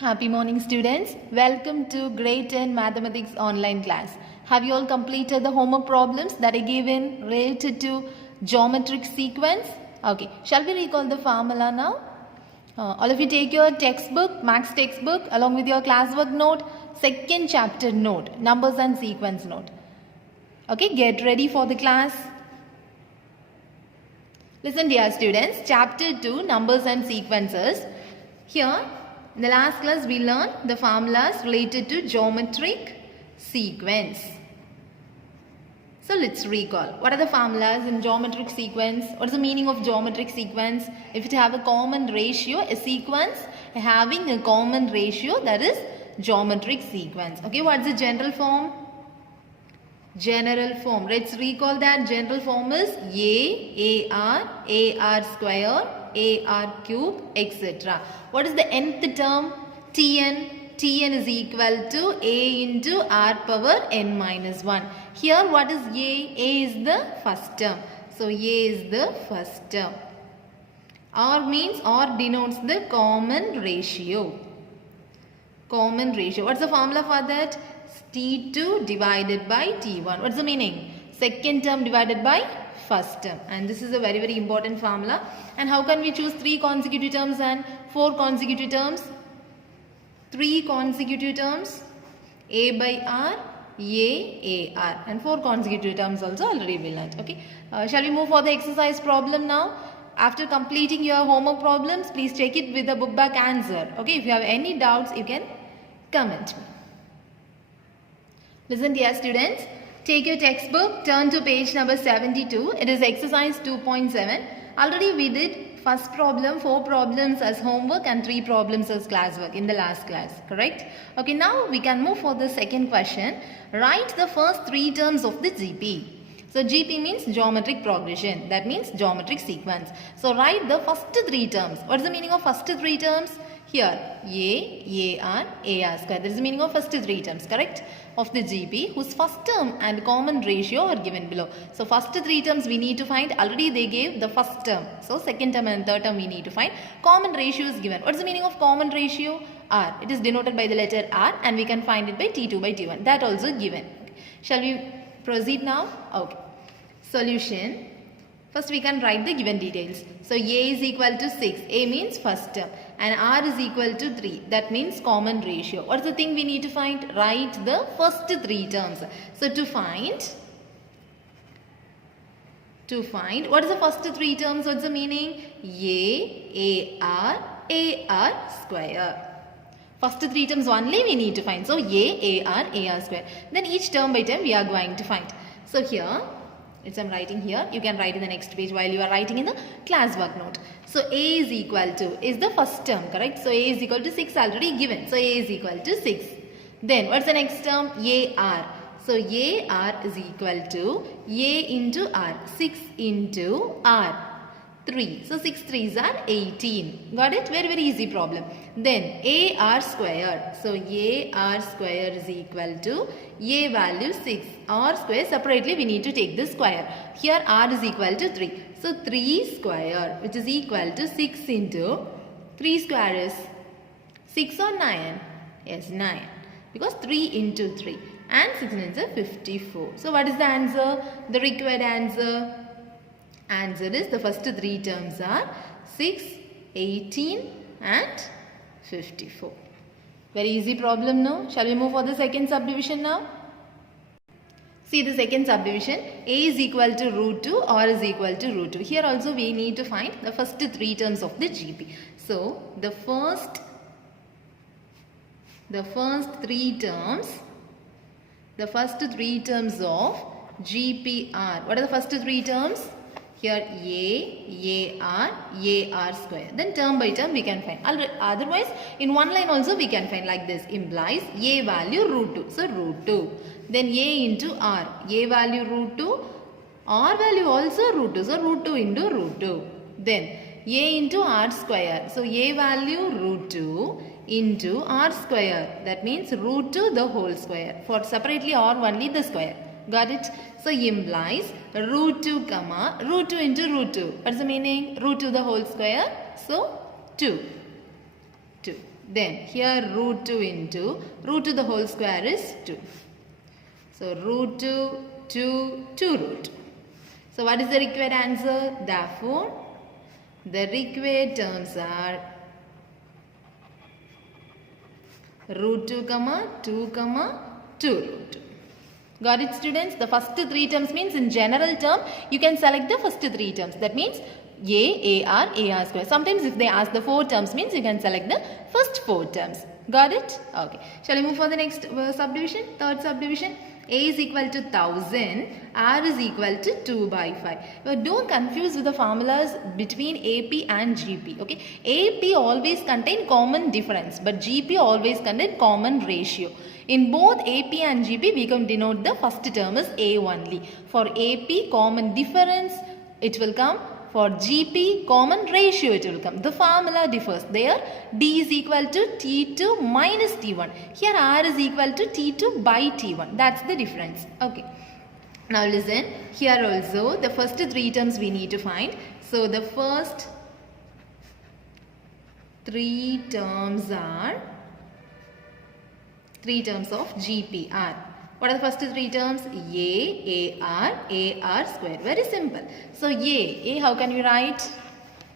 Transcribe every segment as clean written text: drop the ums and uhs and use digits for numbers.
Happy morning students. Welcome to grade 10 mathematics online class. Have you all completed the homework problems that I gave in related to geometric sequence? Okay, shall we recall the formula now? All of you take your textbook, maths textbook along with your classwork note, second chapter note, numbers and sequence note. Okay, get ready for the class. Listen dear students, chapter 2, numbers and sequences. Here, in the last class, we learned the formulas related to geometric sequence. So let's recall. What are the formulas in geometric sequence? What is the meaning of geometric sequence? If it have a common ratio, a sequence having a common ratio, that is geometric sequence. Okay, what is the general form? General form. Let's recall that general form is AR square, AR cube, etc. What is the nth term? Tn. Tn is equal to A into R power n minus 1. Here what is A? A is the first term. So A is the first term. R means R denotes the common ratio. Common ratio. What's the formula for that? T2 divided by T1. What's the meaning? Second term divided by first term. And this is a very, very important formula. And how can we choose 3 consecutive terms and 4 consecutive terms? 3 consecutive terms, A by R, A, AR. And 4 consecutive terms also already we learned. Okay. Shall we move for the exercise problem now? After completing your homework problems, please check it with the book back answer. Okay. If you have any doubts, you can comment me. Listen dear students, take your textbook, turn to page number 72. It is exercise 2.7. Already we did first problem, 4 problems as homework and 3 problems as classwork in the last class, correct? Okay, now we can move for the second question. Write the first 3 terms of the GP. So GP means geometric progression. That means geometric sequence. So write the first 3 terms. What is the meaning of first 3 terms? Here, A, AR, AR square. That is the meaning of first 3 terms, correct? Of the GP whose first term and common ratio are given below. So first 3 terms we need to find. Already they gave the first term. So second term and third term we need to find. Common ratio is given. What is the meaning of common ratio? R. It is denoted by the letter R and we can find it by T2 by T1. That also given. Shall we proceed now? Okay. Solution. First we can write the given details. So A is equal to 6. A means first term. And R is equal to 3. That means common ratio. What is the thing we need to find? Write the first 3 terms. So to find, what is the first 3 terms? What's the meaning? A, AR square. First 3 terms only we need to find. So A, AR square. Then each term by term we are going to find. So here, I'm writing here. You can write in the next page while you are writing in the classwork note. So A is equal to is the first term, correct? So A is equal to 6 already given. So A is equal to 6. Then what's the next term? AR. So AR is equal to A into R. 6 into R. 3. So 6 3s are 18. Got it? Very, very easy problem. Then AR square. So AR square is equal to A value 6. R square separately we need to take the square. Here R is equal to 3. So 3 square which is equal to 6 into 3 square is 6 or 9? Yes, 9. Because 3 into 3. And 6 is 54. So what is the answer? The required answer? Answer is the first 3 terms are 6, 18 and 54. Very easy problem now. Shall we move for the second subdivision now? See the second subdivision. A is equal to root 2, R is equal to root 2. Here also we need to find the first 3 terms of the GP. So the first 3 terms of GPR. What are the first 3 terms? Here A, AR square. Then term by term we can find. Otherwise in one line also we can find like this. Implies A value root 2. So root 2. Then A into R. A value root 2. R value also root 2. So root 2 into root 2. Then A into R square. So A value root 2 into R square. That means root 2 the whole square. For separately R only the square. Got it? So implies root 2 comma root 2 into root 2. What's the meaning? Root 2 the whole square. So 2. Then here root 2 into root 2 the whole square is 2. So root 2, 2, 2 root. So what is the required answer? Therefore, the required terms are root 2, 2, 2 root 2. Got it, students? The first 3 terms means in general term, you can select the first 3 terms. That means A, AR square. Sometimes if they ask the 4 terms means you can select the first 4 terms. Got it? Okay. Shall we move for the next subdivision? Third subdivision. A is equal to 1000, R is equal to 2 by 5. But don't confuse with the formulas between AP and GP. Okay, AP always contain common difference, but GP always contain common ratio. In both AP and GP, we can denote the first term as A only. For AP, common difference, it will come. For GP, common ratio it will come. The formula differs. There, D is equal to T2 minus T1. Here, R is equal to T2 by T1. That's the difference. Okay. Now listen. Here also, the first 3 terms we need to find. So, the first 3 terms are 3 terms of GPR. What are the first 3 terms? A, AR square. Very simple. So, A, how can we write?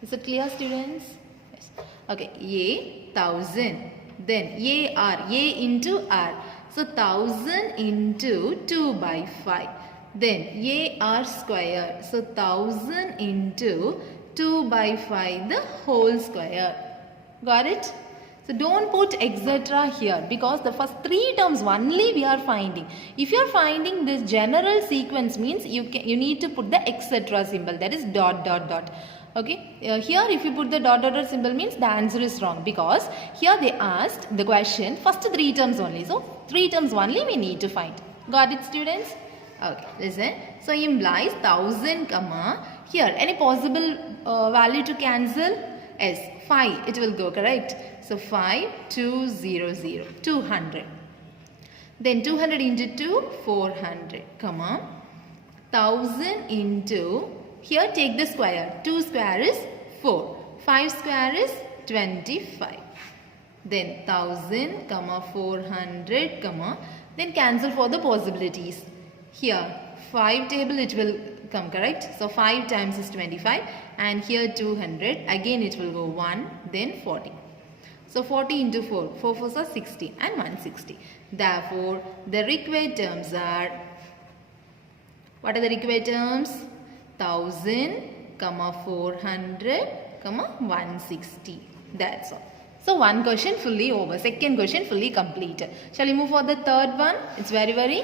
Is it clear, students? Yes. Okay, A, 1000. Then AR, A into R. So, 1000 into 2 by 5. Then AR square. So, 1000 into 2 by 5 the whole square. Got it? So don't put etc. here because the first 3 terms only we are finding. If you are finding this general sequence means you need to put the etc. symbol, that is dot dot dot. Okay, here if you put the dot dot dot symbol means the answer is wrong because here they asked the question first 3 terms only. So 3 terms only we need to find. Got it, students? Okay, listen. So implies 1000 comma here any possible value to cancel? Yes, 5 it will go, correct? So 5200, 200. Then 200 into 2, 400, comma 1000 into, here take the square, 2 square is 4, 5 square is 25. Then 1000, comma 400, comma, then cancel for the possibilities. Here 5 table it will come, correct? So 5 times is 25 and here 200, again it will go 1, then 40. So 40 into 4, 4 4s are 60 and 160. Therefore, the required terms are, what are the required terms? 1000, comma 400, comma 160. That's all. So one question fully over. Second question fully completed. Shall we move for the third one? It's very, very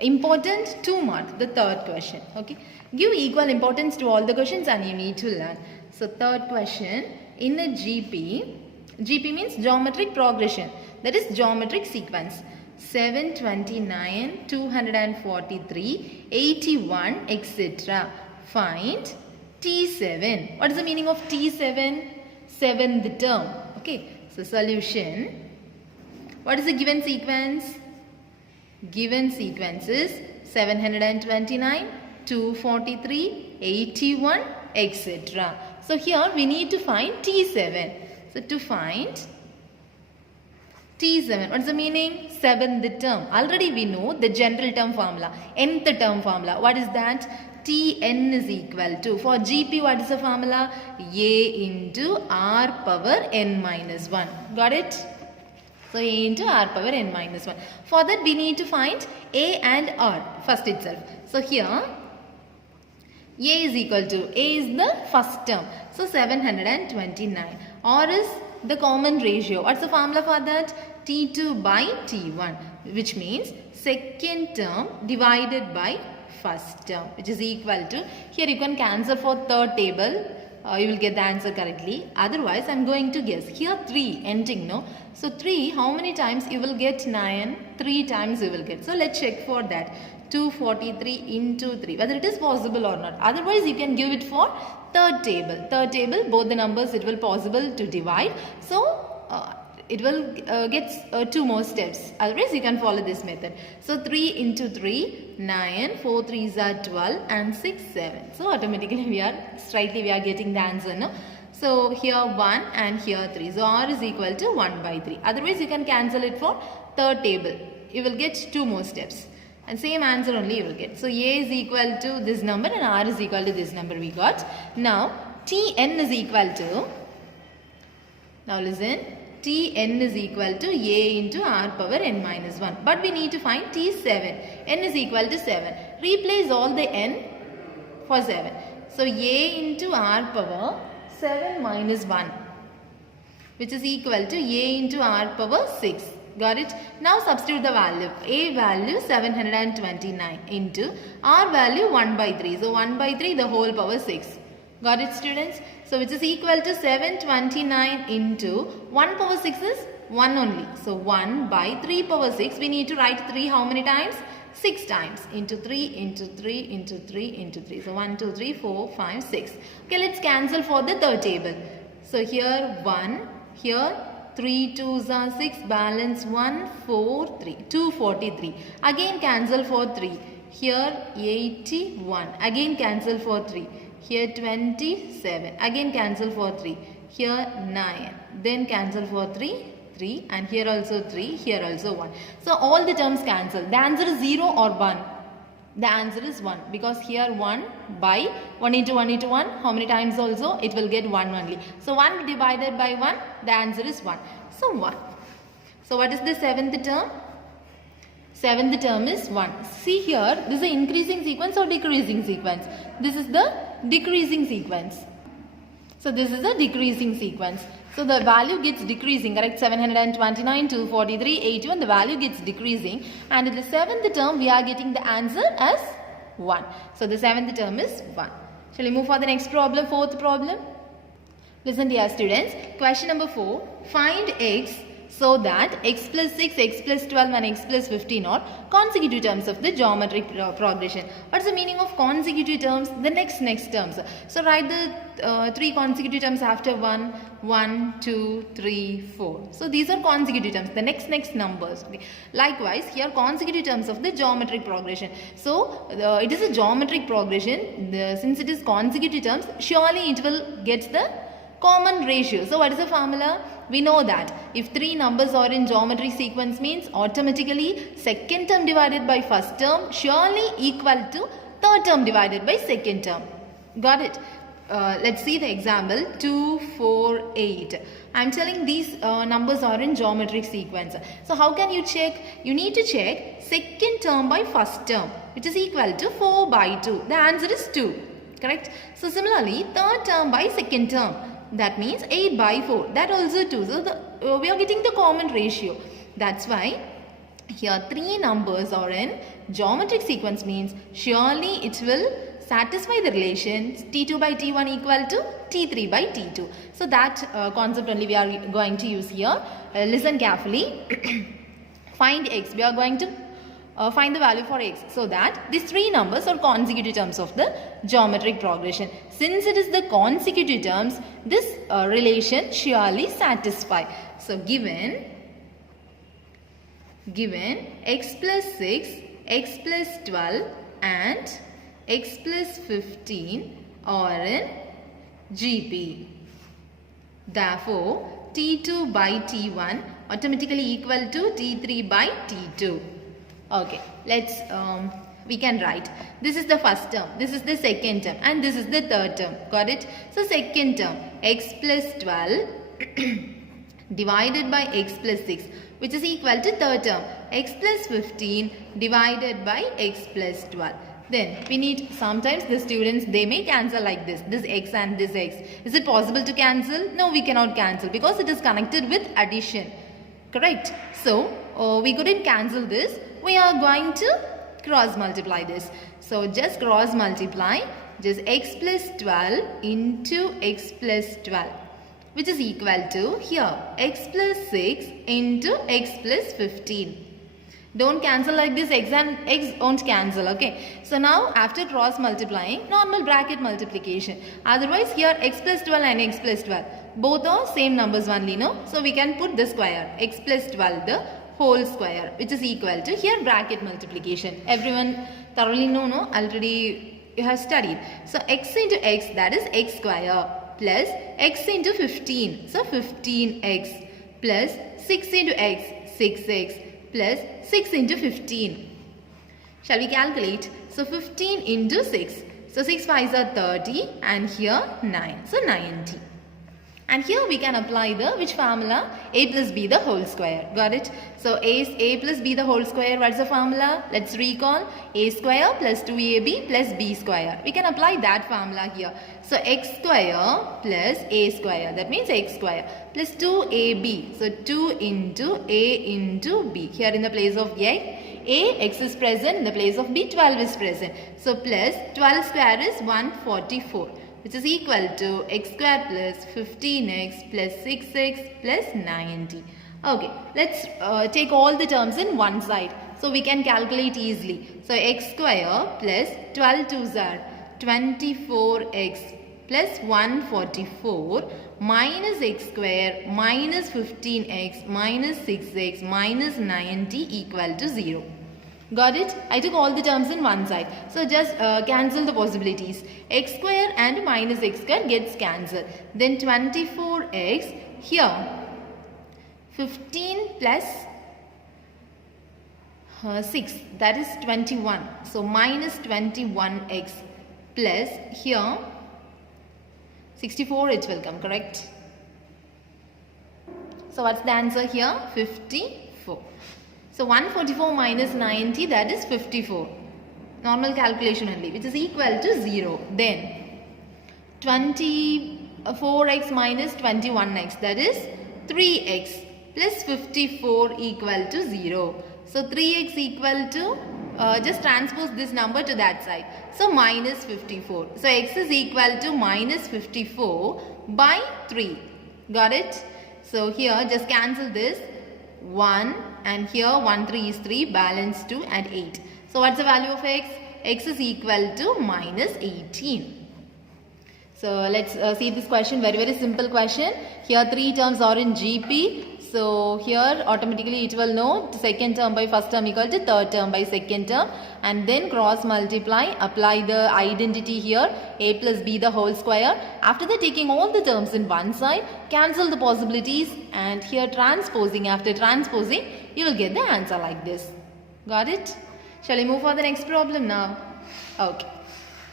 important. 2 marks, the third question. Okay. Give equal importance to all the questions and you need to learn. So third question, in a GP means geometric progression, that is geometric sequence. 729, 243, 81, etc. Find T7. What is the meaning of T7? 7th term. Okay. So solution. What is the given sequence? Given sequence is 729, 243, 81, etc. So here we need to find T7. So to find T7, what is the meaning? 7th term. Already we know the general term formula, nth term formula. What is that? Tn is equal to, for GP what is the formula? A into R power n minus 1. Got it? So A into R power n minus 1. For that we need to find A and R first itself. So here A is equal to, A is the first term. So 729. R is the common ratio. What's the formula for that? T2 by T1, which means second term divided by first term, which is equal to, here you can cancel for third table. You will get the answer correctly. Otherwise, I am going to guess. Here 3 ending, no? So 3, how many times you will get 9? 3 times you will get. So let's check for that. 243 into 3, whether it is possible or not. Otherwise, you can give it for third table. Third table, both the numbers it will possible to divide. So it will get 2 more steps. Otherwise, you can follow this method. So 3 into 3, 9, 4 3s are 12 and 6, 7. So automatically we are getting the answer, no? So here 1 and here 3. So r is equal to 1 by 3. Otherwise you can cancel it for third table. You will get 2 more steps. And same answer only you will get. So a is equal to this number and r is equal to this number we got. Now Tn is equal to, now listen, Tn is equal to a into r power n minus 1. But we need to find T7. N is equal to 7. Replace all the n for 7. So a into r power 7 minus 1, which is equal to a into r power 6. Got it? Now substitute the value. A value 729 into r value 1 by 3. So 1 by 3 the whole power 6. Got it, students? So which is equal to 729 into 1 power 6 is 1 only. So 1 by 3 power 6. We need to write 3 how many times? 6 times. Into 3, into 3, into 3, into 3. So 1, 2, 3, 4, 5, 6. Okay, let's cancel for the third table. So here 1, here 3 2s are 6, balance 1, 4, 3. 243. Again cancel for 3. Here 81. Again cancel for 3. Here 27. Again cancel for 3. Here 9. Then cancel for 3. 3. And here also 3. Here also 1. So all the terms cancel. The answer is 0 or 1. The answer is 1. Because here 1 by 1 into 1 into 1. How many times also? It will get 1 only. So 1 divided by 1. The answer is 1. So 1. So what is the 7th term? 7th term is 1. See here, this is an increasing sequence or decreasing sequence? This is the decreasing sequence. So this is a decreasing sequence. So the value gets decreasing, correct? 729, 243, 81, the value gets decreasing. And in the 7th term, we are getting the answer as 1. So the 7th term is 1. Shall we move for the next problem, 4th problem? Listen dear students, question number 4. Find x so that x plus 6, x plus 12 and x plus 15 are consecutive terms of the geometric progression. What is the meaning of consecutive terms? The next terms. So write the 3 consecutive terms after 1, 1, 2, 3, 4. So these are consecutive terms, the next numbers. Okay. Likewise, here consecutive terms of the geometric progression. So it is a geometric progression. Since it is consecutive terms, surely it will get the common ratio. So what is the formula? We know that if 3 numbers are in geometric sequence means automatically second term divided by first term surely equal to third term divided by second term. Got it? Let's see the example 2, 4, 8. I am telling these numbers are in geometric sequence. So how can you check? You need to check second term by first term, which is equal to 4 by 2. The answer is 2. Correct? So similarly, third term by second term. That means 8 by 4. That also 2. So we are getting the common ratio. That's why here 3 numbers are in geometric sequence means surely it will satisfy the relation T2 by T1 equal to T3 by T2. So that concept only we are going to use here. Listen carefully. Find x. We are going to find the value for x so that these 3 numbers are consecutive terms of the geometric progression. Since it is the consecutive terms, this relation surely satisfy. So given x plus 6, x plus 12 and x plus 15 are in GP. Therefore, T2 by T1 automatically equal to T3 by T2. Okay, let's we can write this is the first term, this is the second term and this is the third term. Got it? So second term x plus 12 divided by x plus 6, which is equal to third term x plus 15 divided by x plus 12. Then we need, sometimes the students they may cancel like this x and this x. Is it possible to cancel? No, we cannot cancel because it is connected with addition. Correct? So we couldn't cancel this. We are going to cross multiply this. So just cross multiply just x plus 12 into x plus 12, which is equal to here x plus 6 into x plus 15. Don't cancel like this, x and x won't cancel. Okay. So now after cross multiplying, normal bracket multiplication. Otherwise here x plus 12 and x plus 12. Both are same numbers only, no? So we can put the square x plus 12 the whole square, which is equal to here bracket multiplication. Everyone thoroughly know, no? Already you have studied. So x into x, that is x square. plus x into 15. So 15x plus 6 into x, 6x plus 6 into 15. Shall we calculate? So 15 into 6. So 6 5s are 30 and here 9. So 90. And here we can apply the which formula? A plus b the whole square. Got it? So a plus b the whole square. What's the formula? Let's recall. A square plus 2ab plus b square. We can apply that formula here. So x square plus a square. That means x square plus 2ab. So 2 into a into b. Here in the place of x is present. In the place of b, 12 is present. So plus 12 square is 144. Which is equal to x square plus 15x plus 6x plus 90. Okay, let's take all the terms in one side. So we can calculate easily. So x square plus 12 2s are 24x plus 144 minus x square minus 15x minus 6x minus 90 equal to 0. Got it? I took all the terms in one side. So just cancel the possibilities. X square and minus x square gets cancelled. Then 24x here. 15 plus 6, that is 21. So minus 21x plus here 64 it will come, correct? So what's the answer here? 54. So 144 minus 90, that is 54. Normal calculation only, which is equal to 0. Then 24x minus 21x, that is 3x plus 54 equal to 0. So 3x equal to, just transpose this number to that side. So minus 54. So x is equal to minus 54 by 3. Got it? So here just cancel this. 1 and here 1 3 is 3, balance 2 and 8. So what's the value of x? X is equal to minus 18. So let's see this question. Very simple question. Here 3 terms are in GP. So here automatically it will know second term by first term equal to third term by second term, and then cross multiply, apply the identity here, a plus b the whole square. After that, taking all the terms in one side, cancel the possibilities, and here transposing. After transposing, you will get the answer like this. Got it? Shall we move for the next problem now? Okay.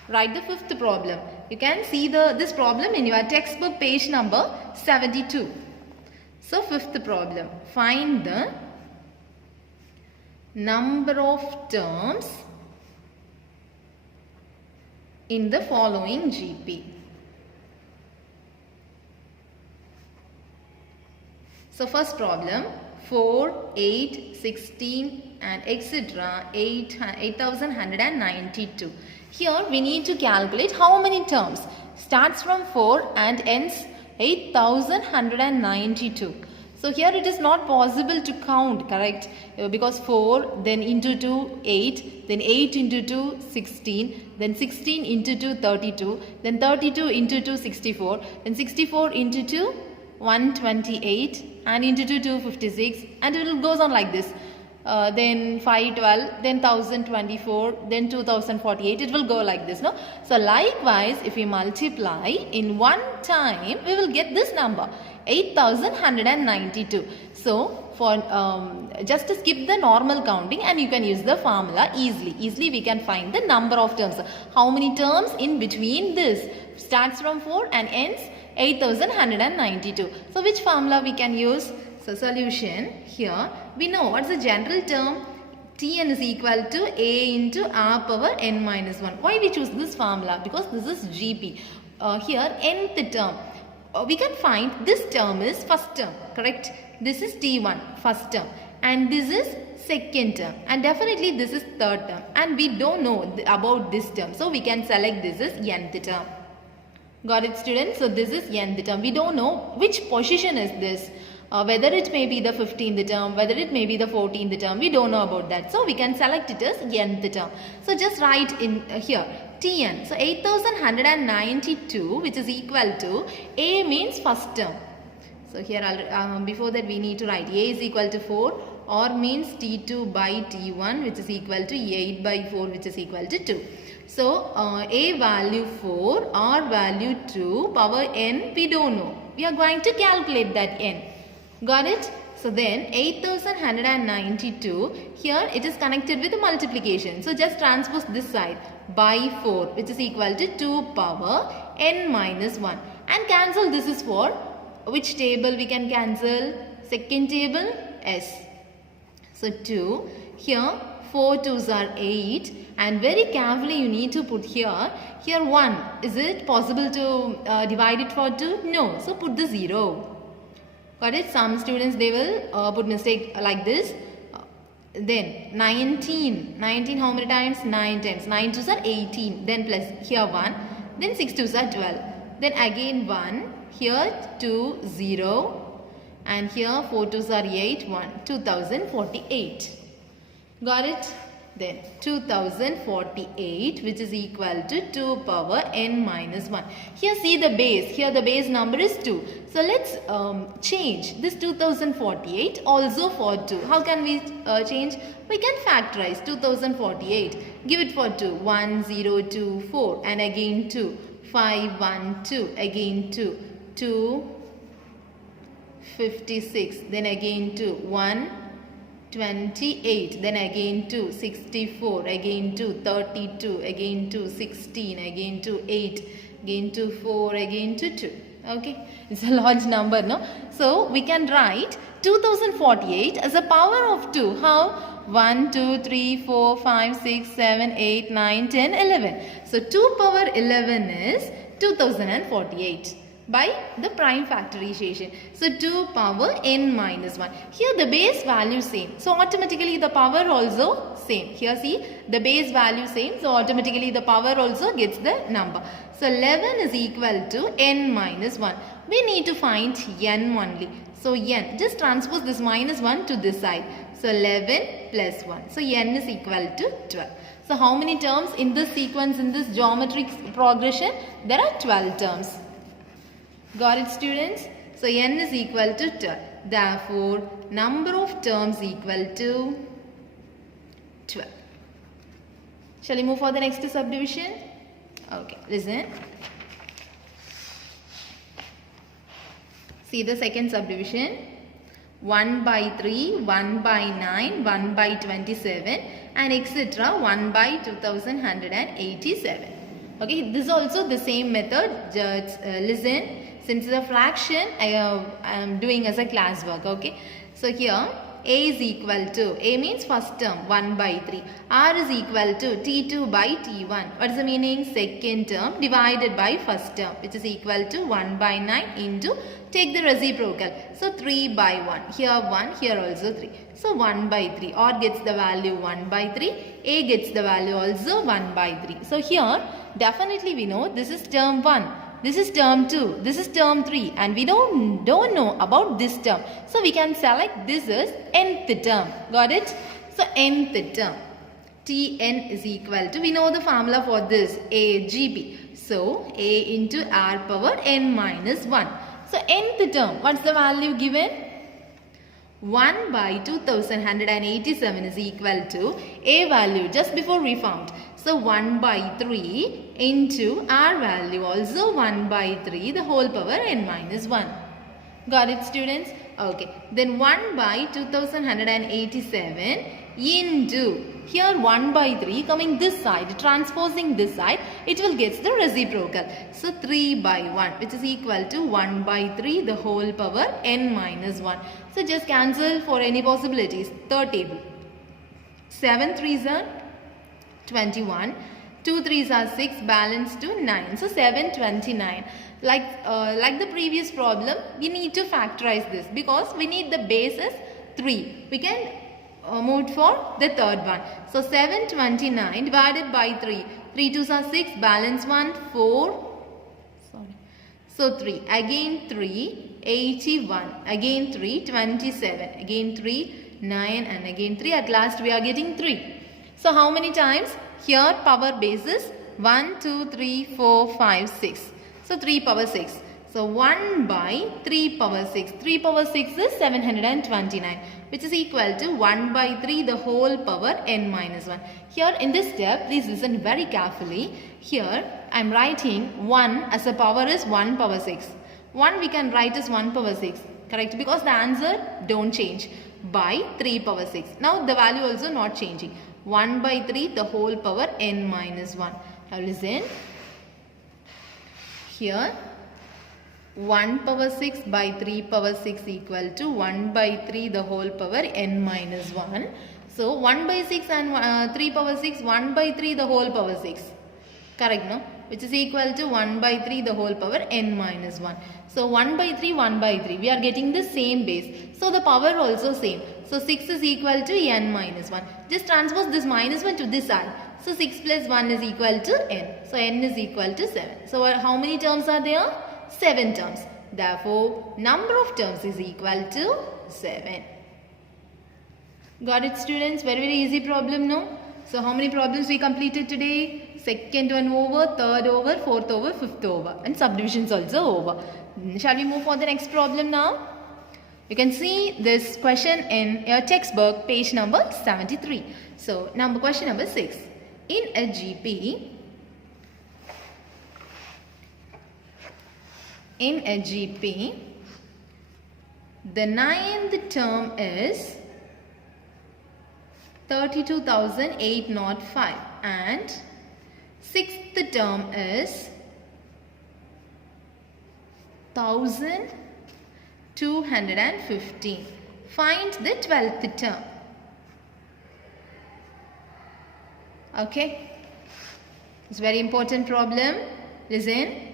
Write the fifth problem. You can see this problem in your textbook page number 72. So fifth problem, find the number of terms in the following GP. So first problem, 4, 8, 16 and etc. 8192. Here we need to calculate how many terms. Starts from 4 and ends 8192. So here it is not possible to count, correct? Because 4, then into 2, 8, then 8 into 2, 16, then 16 into 2, 32, then 32 into 2, 64, then 64 into 2, 128, and into 2, 256, and it goes on like this. Then 512, then 1024, then 2048. It will go like this, no? So likewise, if we multiply in one time, we will get this number, 8192. So for just to skip the normal counting, and you can use the formula easily. Easily we can find the number of terms. How many terms in between this? Starts from 4 and ends 8192. So which formula we can use? So solution here, we know what's the general term. Tn is equal to a into r power n minus 1. Why we choose this formula? Because this is GP. Here nth term. We can find this term is first term, correct? This is T1, first term. And this is second term. And definitely this is third term. And we don't know about this term. So we can select this as nth term. Got it, students? So this is nth term. We don't know which position is this. Whether it may be the 15th term, whether it may be the 14th term, we don't know about that. So we can select it as nth term. So just write in here Tn. So 8192, which is equal to A means first term. So here before that we need to write A is equal to 4, or means T2 by T1, which is equal to 8 by 4, which is equal to 2. So A value 4, R value 2, power n we don't know. We are going to calculate that n. Got it? So then 8192, here it is connected with multiplication. So just transpose this side by 4, which is equal to 2 power n minus 1. And cancel, this is for which table we can cancel? Second table, S. So 2, here 4 2s are 8, and very carefully you need to put here 1. Is it possible to divide it for 2? No. So put the 0. Got it? Some students, they will put mistake like this. Then 19 how many times? 9 times. 9 2s are 18. Then plus here 1. Then 6 2s are 12. Then again 1. Here 2 0. And here 4 2s are 8 1. 2048. Got it? Then 2048, which is equal to 2 power n minus 1. Here see the base. Here the base number is 2. So let's change this 2048 also for 2. How can we change? We can factorize 2048. Give it for 2. 1 0 2 4 and again 2. 5 1 2 again 2. 2 56. Then again 2. 1 28, then again 2, 64, again 2, 32, again 2, 16, again 2, 8, again 2, 4, again 2, 2. Okay, it's a large number, no? So we can write 2048 as a power of 2. How? 1, 2, 3, 4, 5, 6, 7, 8, 9, 10, 11. So 2 power 11 is 2048. By the prime factorization. So 2 power n minus 1. Here the base value same. So automatically the power also same. Here see the base value same. So automatically the power also gets the number. So 11 is equal to n minus 1. We need to find n only. So n. Just transpose this minus 1 to this side. So 11 plus 1. So n is equal to 12. So how many terms in this sequence, in this geometric progression? There are 12 terms. Got it, students? So n is equal to 12. Therefore, number of terms equal to 12. Shall we move for the next subdivision? Okay, listen. See the second subdivision. 1 by 3, 1 by 9, 1 by 27 and etc. 1 by 2187. Okay, this is also the same method. Just listen. Since it's a fraction, I am doing as a class work. Okay. So here A is equal to, A means first term 1 by 3. R is equal to T2 by T1. What is the meaning? Second term divided by first term, which is equal to 1 by 9 into, take the reciprocal. So 3 by 1. Here 1, here also 3. So 1 by 3. R gets the value 1 by 3. A gets the value also 1 by 3. So here definitely we know this is term 1. This is term 2, this is term 3 and we don't know about this term. So we can select this as nth term. Got it? So nth term. Tn is equal to, we know the formula for this, AGB. So A into R power n minus 1. So nth term, what's the value given? 1 by 2187 is equal to A value just before we found. So 1 by 3 into R value also 1 by 3 the whole power n minus 1. Got it, students? Okay. Then 1 by 2187 into, here 1 by 3 coming this side, transposing this side, it will get the reciprocal. So 3 by 1 which is equal to 1 by 3 the whole power n minus 1. So just cancel for any possibilities. Third table. 7 3s are 21. 2 3s are 6, balance to 9. So 729. Like the previous problem, we need to factorize this because we need the base as 3. We can move for the third one. So 729 divided by 3. 3 2s are 6, balance 1, 4. Sorry. So 3. Again 3, 81. Again 3, 27. Again 3, 9 and again 3. At last we are getting 3. So how many times? Here power base is 1, 2, 3, 4, 5, 6. So 3 power 6. So 1 by 3 power 6. 3 power 6 is 729, which is equal to 1 by 3 the whole power n minus 1. Here in this step, please listen very carefully. Here I am writing 1 as a power is 1 power 6. 1 we can write as 1 power 6. Correct? Because the answer don't change. By 3 power 6. Now the value also not changing. 1 by 3 the whole power n minus 1. Now listen. Here 1 power 6 by 3 power 6 equal to 1 by 3 the whole power n minus 1. So 1 by 6 and 3 power 6, 1 by 3 the whole power 6. Correct, no? Which is equal to 1 by 3 the whole power n minus 1. So 1 by 3, 1 by 3. We are getting the same base. So the power also same. So 6 is equal to n minus 1. Just transpose this minus 1 to this side. So 6 plus 1 is equal to n. So n is equal to 7. So how many terms are there? 7 terms. Therefore, number of terms is equal to 7. Got it, students? Very, very easy problem, no? So how many problems we completed today? Second one over, third over, fourth over, fifth over. And subdivisions also over. Shall we move for the next problem now? You can see this question in your textbook, page number 73. So, question number 6. In a GP, the 9th term is 32,805 and 6th term is 1,215. Find the 12th term. Okay. It's a very important problem. Listen.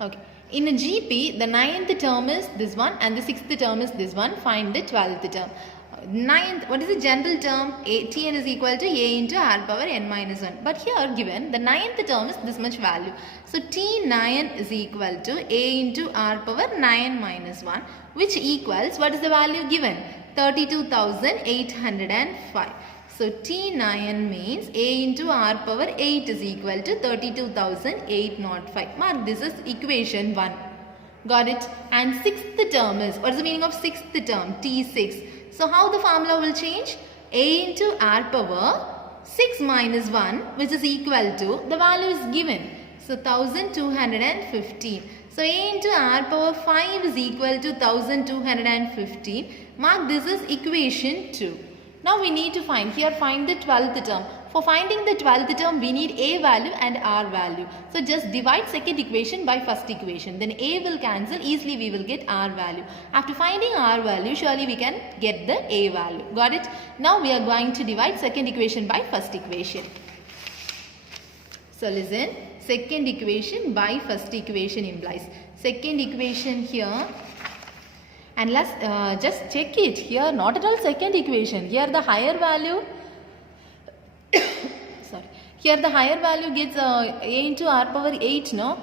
Okay. In a GP, the 9th term is this one and the 6th term is this one. Find the 12th term. 9th, what is the general term? Tn is equal to a into r power n minus 1. But here given the 9th term is this much value. So T9 is equal to a into r power 9 minus 1, which equals, what is the value given? 32,805. So T9 means a into r power 8 is equal to 32,805. Mark this is equation 1. Got it? And 6th term is, what is the meaning of 6th term? T6. So how the formula will change? A into r power 6 minus 1, which is equal to, the value is given. So 1,215. So a into r power 5 is equal to 1,215. Mark this is equation 2. Now we need to find the 12th term. For finding the 12th term, we need a value and r value. So just divide second equation by first equation. Then a will cancel. Easily we will get r value. After finding r value, surely we can get the a value. Got it? Now we are going to divide second equation by first equation. So listen. Second equation by first equation implies. Second equation here. And let's just check it here. Not at all second equation. Here the higher value. Sorry. Here the higher value gets a into r power 8, no?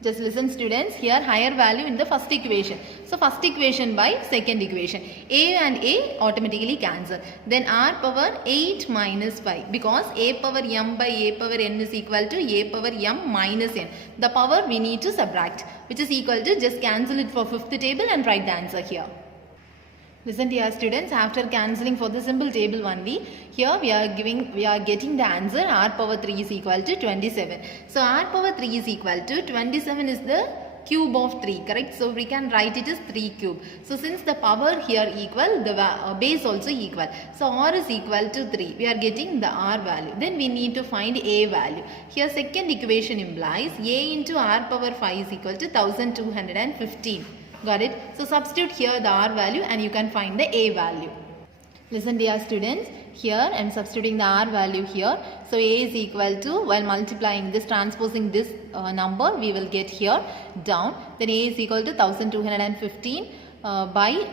Just listen, students. Here higher value in the first equation. So first equation by second equation. A and A automatically cancel. Then r power 8 minus 5. Because a power m by a power n is equal to a power m minus n. The power we need to subtract. Which is equal to, just cancel it for fifth table and write the answer here. Listen dear students, after cancelling for the simple table only, here we are getting the answer r power 3 is equal to 27. So r power 3 is equal to 27 is the cube of 3, correct? So we can write it as 3 cube. So since the power here equal, the base also equal. So r is equal to 3. We are getting the r value. Then we need to find a value. Here second equation implies a into r power 5 is equal to 1,215. Got it? So substitute here the r value and you can find the a value. Listen dear students, here I am substituting the r value here. So a is equal to, while multiplying this, transposing this number, we will get here down. Then a is equal to 1,215 by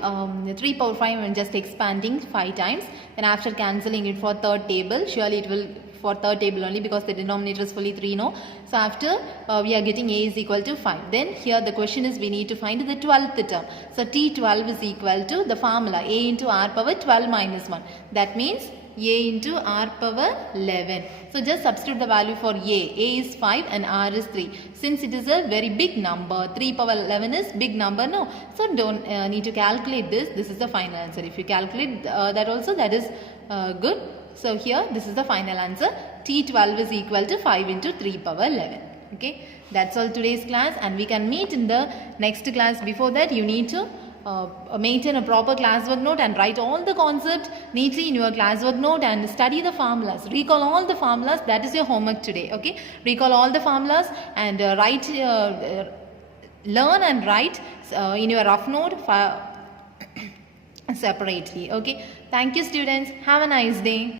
3 power 5 and just expanding 5 times. Then after cancelling it for third table, surely it will for third table only because the denominator is fully 3, no? So after we are getting a is equal to 5. Then here the question is we need to find the 12th term. So T12 is equal to the formula a into r power 12 minus 1. That means a into r power 11. So just substitute the value for a. A is 5 and r is 3. Since it is a very big number, 3 power 11 is big number, no? So don't need to calculate this. This is the final answer. If you calculate that also, that is good. So here this is the final answer. T12 is equal to 5 into 3 power 11. Okay, that's all today's class, and we can meet in the next class. Before that, you need to maintain a proper classwork note and write all the concepts neatly in your classwork note and study the formulas. Recall all the formulas. That is your homework today. Okay, recall all the formulas and learn and write in your rough note separately. Okay, thank you students. Have a nice day.